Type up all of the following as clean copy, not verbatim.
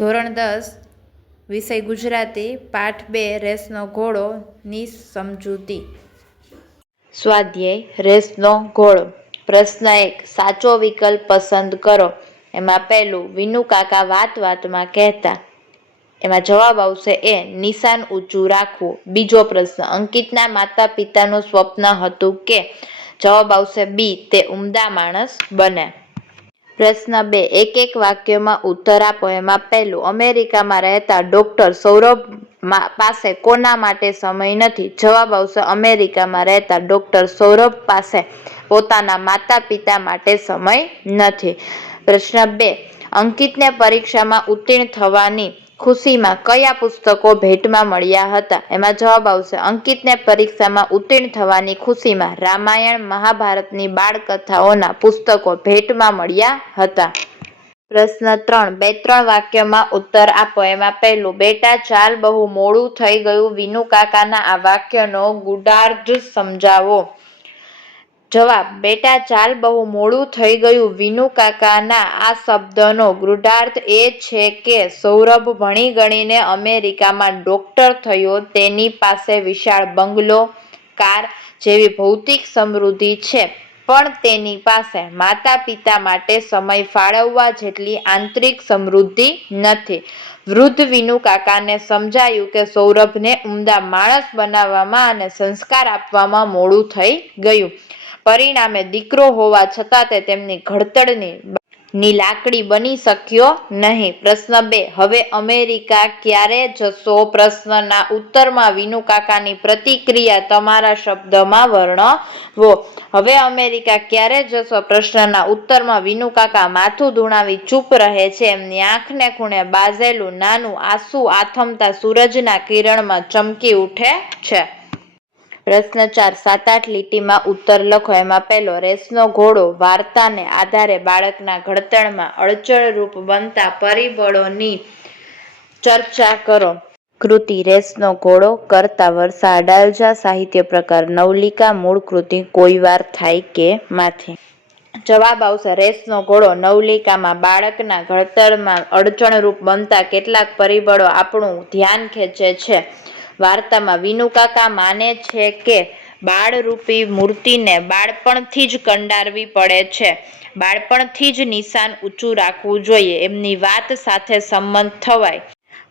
ધોરણ 10 વિષય ગુજરાતી પાઠ 2 રેસનો ઘોડો ની સમજૂતી. સ્વાધ્યાય રેસનો ઘોડો. પ્રશ્ન 1. સાચો વિકલ્પ પસંદ કરો. એમાં પહેલું, વિનુ કાકા વાત વાતમાં કહેતા. એમાં જવાબ આવશે એ. નિશાન ઊંચું રાખવું. બીજો પ્રશ્ન, અંકિતના માતા પિતાનું સ્વપ્ન હતું કે. જવાબ આવશે બી. તે ઉમદા માણસ બને. પ્રશ્ન 2. એક એક વાક્યમાં ઉત્તર આપો. એમાં પહેલું, અમેરિકામાં રહેતા ડોક્ટર સૌરભ પાસે કોના માટે સમય નથી. જવાબ આવશે અમેરિકામાં રહેતા ડોક્ટર સૌરભ પાસે પોતાના માતા પિતા માટે સમય નથી. પ્રશ્ન 2. અંકિતને પરીક્ષામાં ઉત્તીર્ણ થવાની ખુશીમાં કયા પુસ્તકો ભેટમાં મળ્યા હતા. એમાં જવાબ આવશે અંકિતને પરીક્ષામાં ઉત્તીર્ણ થવાની ખુશીમાં રામાયણ મહાભારતની બાળકથાઓના પુસ્તકો ભેટમાં મળ્યા હતા. પ્રશ્ન 3. 2-3 વાક્યમાં ઉત્તર આપો. એમાં પહેલું, બેટા ચાલ બહુ મોડું થઈ ગયું. વિનુ કાકાના આ વાક્યનો ગૂઢાર્થ સમજાવો. જવાબ, બેટા ચાલ બહુ મોડું થઈ ગયું. વિનુ કાકાના આ શબ્દનો ગૂઢાર્થ એ છે કે સૌરભ ભણી ગણીને અમેરિકામાં ડોક્ટર થયો. તેની પાસે વિશાળ બંગલો, કાર જેવી ભૌતિક સમૃદ્ધિ છે, પણ તેની પાસે માતા પિતા માટે સમય ફાળવવા જેટલી આંતરિક સમૃદ્ધિ નથી. વૃદ્ધ વિનુ કાકાને સમજાયું કે સૌરભને ઉમદા માણસ બનાવવામાં અને સંસ્કાર આપવામાં મોડું થઈ ગયું. પરિણામે દીકરો હોવા છતાં તે તેમની ઘડતરની લાકડી બની શક્યો નહીં. પ્રશ્ન 2. હવે અમેરિકા ક્યારે જશો? પ્રશ્નના ઉત્તરમાં વિનુ કાકાની પ્રતિક્રિયા તમારા શબ્દમાં વર્ણવો. હવે અમેરિકા ક્યારે જશો? પ્રશ્નના ઉત્તરમાં વિનુ કાકા માથું ધુણાવી ચૂપ રહે છે. એમની આંખને ખૂણે બાઝેલું નાનું આંસુ આથમતા સૂરજના કિરણમાં ચમકી ઉઠે છે. પ્રશ્ન 4. 7-8 લીટીમાં ઉત્તર લખો. એમાં પહેલો, રેસનો ઘોડો વાર્તાને આધારે બાળકના ઘડતરમાં અડચણરૂપ બનતા પરિબળોની ચર્ચા કરો. કૃતિ રેસનો ઘોડો, કર્તા વર્ષા અડાલજા, સાહિત્ય પ્રકાર નવલિકા, મૂળ કૃતિ કોઈ વાર થાય કે માંથી. જવાબ આવશે રેસનો ઘોડો નવલિકામાં બાળકના ઘડતરમાં અડચણરૂપ બનતા કેટલાક પરિબળો આપણું ધ્યાન ખેંચે છે. વાર્તામાં વિનુ કાકા માને છે કે બાળરૂપી મૂર્તિને બાળપણથી જ કંડારવી પડે છે. બાળપણથી જ નિશાન ઊંચું રાખવું જોઈએ. એમની વાત સાથે સંમત થવાય.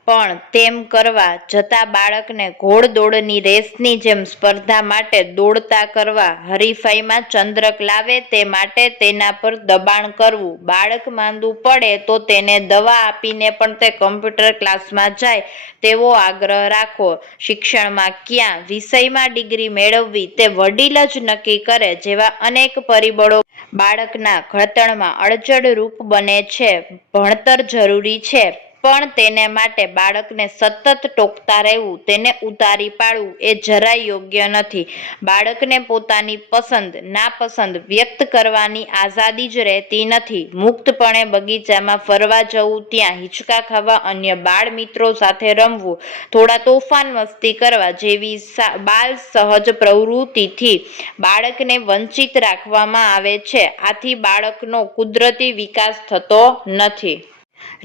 પણ તેમ કરવા જતાં બાળકને ઘોડદોડની રેસની જેમ સ્પર્ધા માટે દોડતા કરવા, હરીફાઈમાં ચંદ્રક લાવે તે માટે તેના પર દબાણ કરવું, બાળક માંદું પડે તો તેને દવા આપીને પણ તે કમ્પ્યુટર ક્લાસમાં જાય તેવો આગ્રહ રાખવો, શિક્ષણમાં ક્યાં વિષયમાં ડિગ્રી મેળવવી તે વડીલ જ નક્કી કરે જેવા અનેક પરિબળો બાળકના ઘડતરમાં અડચણરૂપ બને છે. ભણતર જરૂરી છે, પણ તેને માટે બાળકને સતત ટોકતા રહેવું, તેને ઉતારી પાડવું એ જરાય યોગ્ય નથી. બાળકને પોતાની પસંદ નાપસંદ વ્યક્ત કરવાની આઝાદી જ રહેતી નથી. મુક્તપણે બગીચામાં ફરવા જવું, ત્યાં હિંચકા ખાવા, અન્ય બાળ મિત્રો સાથે રમવું, થોડા તોફાન મસ્તી કરવા જેવી બાલ સહજ પ્રવૃત્તિથી બાળકને વંચિત રાખવામાં આવે છે. આથી બાળકનો કુદરતી વિકાસ થતો નથી.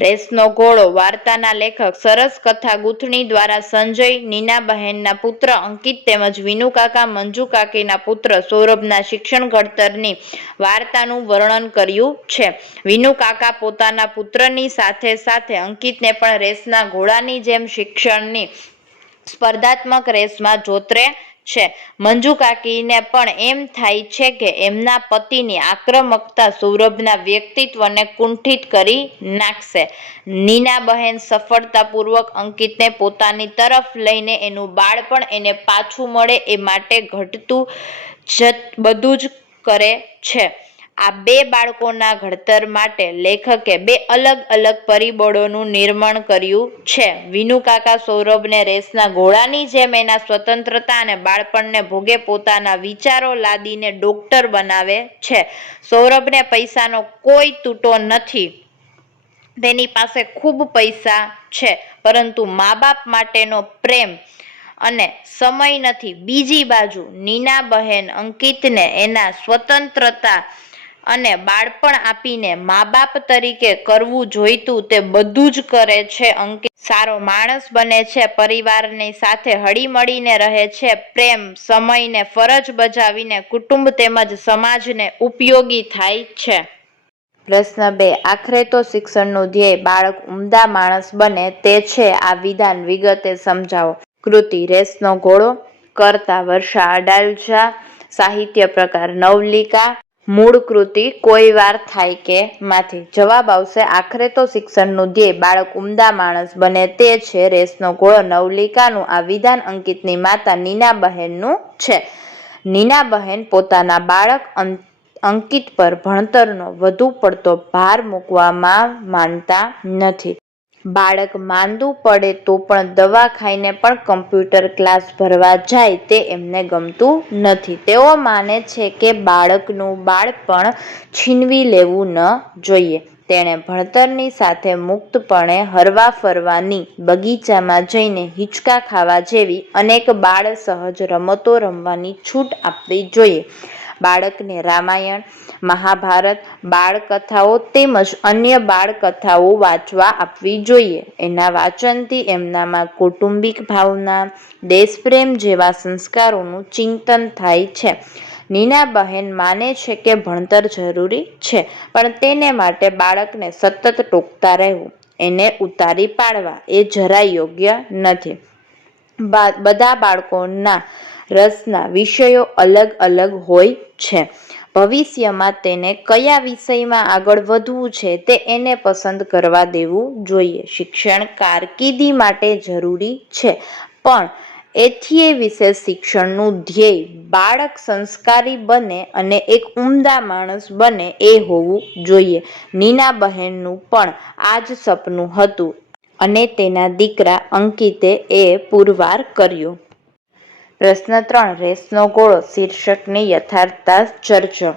રેસનો ઘોડો વાર્તાના લેખક સરસ કથા ગૂંથણી દ્વારા સંજય, નીનાબહેનના પુત્ર અંકિત તેમજ વિનુ કાકા, મંજુ કાકીના પુત્ર સૌરભના શિક્ષણ ઘડતરની વાર્તાનું વર્ણન કર્યું છે. વિનુ કાકા પોતાના પુત્રની સાથે સાથે અંકિતને પણ રેસના ઘોડાની જેમ શિક્ષણની સ્પર્ધાત્મક રેસમાં જોતરે છે. મંજુ કાકીને પણ એમ થાય છે કે એમના પતિની આક્રમકતા સૌરભના વ્યક્તિત્વને કુંઠિત કરી નાખશે. નીનાબહેન સફળતાપૂર્વક અંકિતને પોતાની તરફ લઈને એનું બાળપણ એને પાછું મળે એ માટે ઘટતું બધું જ કરે છે. આ બે બાળકોના ઘડતર માટે લેખકે બે અલગ અલગ પરિબળોનું નિર્માણ કર્યું છે. વિનુ કાકા સૌરભને રેસના ઘોડાની જેમ એના સ્વતંત્રતા અને બાળપણને ભોગે પોતાના વિચારો લાદીને ડોક્ટર બનાવે છે. સૌરભને પૈસાનો કોઈ તૂટો નથી. તેની પાસે ખૂબ પૈસા છે, પરંતુ મા બાપ માટેનો પ્રેમ અને સમય નથી. બીજી બાજુ નીનાબહેન અંકિતને એના સ્વતંત્રતા અને બાળપણ આપીને મા બાપ તરીકે કરવું જોઈતું તે બધું જ કરે છે. અંકિત સારો માણસ બને છે, પરિવારની સાથે હળીમળીને રહે છે, પ્રેમ સમયને ફરજ બજાવીને કુટુંબ તેમજ સમાજને ઉપયોગી થાય છે. પ્રશ્ન 2. આખરે તો શિક્ષણનું ધ્યેય બાળક ઉમદા માણસ બને તે છે. આ વિધાન વિગતે સમજાવો. કૃતિ: રેસનો ઘોડો. કર્તા: વર્ષા અડાલજા. સાહિત્ય પ્રકાર: નવલિકા. મૂળ કૃતિ: કોઈ વાર થાય કે માંથી. જવાબ આવશે આખરે તો શિક્ષણનું ધ્યેય બાળક ઉમદા માણસ બને તે છે. રેસનો ઘોડો નવલિકાનું આ વિધાન અંકિતની માતા નીનાબહેનનું છે. નીનાબહેન પોતાના બાળક અંકિત પર ભણતરનો વધુ પડતો ભાર મૂકવામાં માનતા નથી. બાળક માંદું પડે તો પણ દવા ખાઈને પણ કમ્પ્યુટર ક્લાસ ભરવા જાય તે એમને ગમતું નથી. તેઓ માને છે કે બાળકનું બાળપણ છીનવી લેવું ન જોઈએ. તેણે ભણતરની સાથે મુક્તપણે હરવા ફરવાની, બગીચામાં જઈને હિંચકા ખાવા જેવી અનેક બાળ સહજ રમતો રમવાની છૂટ આપવી જોઈએ. બાળકને રામાયણ, મહાભારત, બાળકથાઓ તેમજ અન્ય બાળકથાઓ વાંચવા આપવી જોઈએ. એના વાંચનથી એમનામાં કૌટુંબિક ભાવના, દેશપ્રેમ જેવા સંસ્કારોનું ચિંતન થાય છે. નીનાબહેન માને છે કે ભણતર જરૂરી છે, પણ તેને માટે બાળકને સતત ટોકતા રહેવું, એને ઉતારી પાડવા એ જરાય યોગ્ય નથી. બધા બાળકોના રસના વિષયો અલગ અલગ હોય છે. ભવિષ્યમાં તેને કયા વિષયમાં આગળ વધવું છે તે એને પસંદ કરવા દેવું જોઈએ. શિક્ષણ કારકિર્દી માટે જરૂરી છે, પણ એથીય વિશેષ શિક્ષણનું ધ્યેય બાળક સંસ્કારી બને અને એક ઉમદા માણસ બને એ હોવું જોઈએ. નીનાબહેનનું પણ આ જ સપનું હતું અને તેના દીકરા અંકિતે એ પુરવાર કર્યું. પ્રશ્ન 3. રેસનો ઘોડો શીર્ષકની યથાર્થતા ચર્ચો.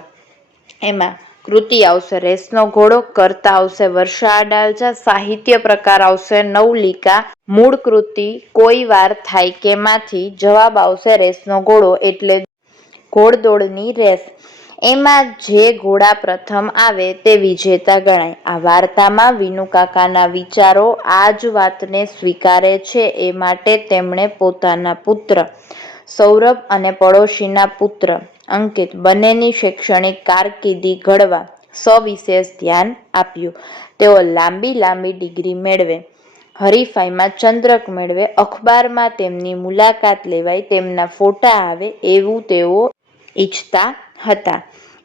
એમાં કૃતિ આવશે રેસનો ઘોડો. કર્તા આવશે વર્ષા અડાલજા. સાહિત્ય પ્રકાર આવશે નવલિકા. મૂળ કૃતિ કોઈ વાર થાય કે માંથી. જવાબ આવશે રેસનો ઘોડો એટલે ઘોડદોડની રેસ. એમાં જે ઘોડા પ્રથમ આવે તે વિજેતા ગણાય. આ વાર્તામાં વિનુકાકાના વિચારો આ જ વાતને સ્વીકારે છે. એ માટે તેમણે પોતાના પુત્ર સૌરભ અને પડોશીના પુત્ર અંકિત બંનેની શૈક્ષણિક કારકિર્દી ઘડવા સવિશેષ ધ્યાન આપ્યું. તેઓ લાંબી લાંબી ડિગ્રી મેળવે, હરીફાઈમાં ચંદ્રક મેળવે, અખબારમાં તેમની મુલાકાત લેવાય, તેમના ફોટા આવે એવું તેઓ ઈચ્છતા હતા.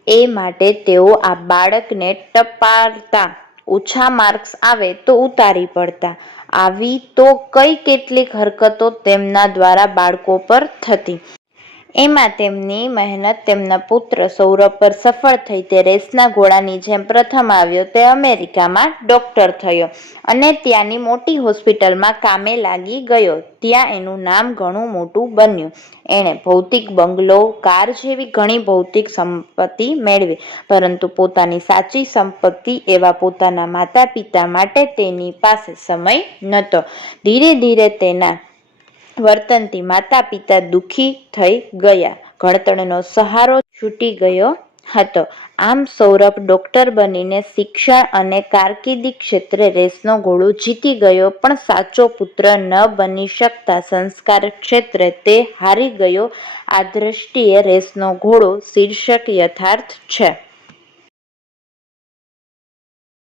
એ માટે તેઓ આ બાળકને ટપારતા. ઓછા માર્ક્સ આવે તો ઉતારી પડતા. આવી તો કઈ કેટલીક હરકતો તેમના દ્વારા બાળકો પર થતી. એમાં તેમની મહેનત તેમના પુત્ર સૌરભ પર સફળ થઈ. તે રેસના ઘોડાની જેમ પ્રથમ આવ્યો. તે અમેરિકામાં ડોક્ટર થયો અને ત્યાંની મોટી હોસ્પિટલમાં કામે લાગી ગયો. ત્યાં એનું નામ ઘણું મોટું બન્યું. એણે ભૌતિક બંગલો, કાર જેવી ઘણી ભૌતિક સંપત્તિ મેળવી, પરંતુ પોતાની સાચી સંપત્તિ એવા પોતાના માતા પિતા માટે તેની પાસે સમય નહોતો. ધીરે ધીરે તેના વર્તનથી માતા પિતા દુઃખી થઈ ગયા. ઘડતરનો સહારો છૂટી ગયો હતો. આમ સૌરભ ડોક્ટર બનીને શિક્ષણ અને કારકિર્દી ક્ષેત્રે રેસનો ઘોડો જીતી ગયો, પણ સાચો પુત્ર ન બની શકતા સંસ્કાર ક્ષેત્રે તે હારી ગયો. આ દ્રષ્ટિએ રેસનો ઘોડો શીર્ષક યથાર્થ છે.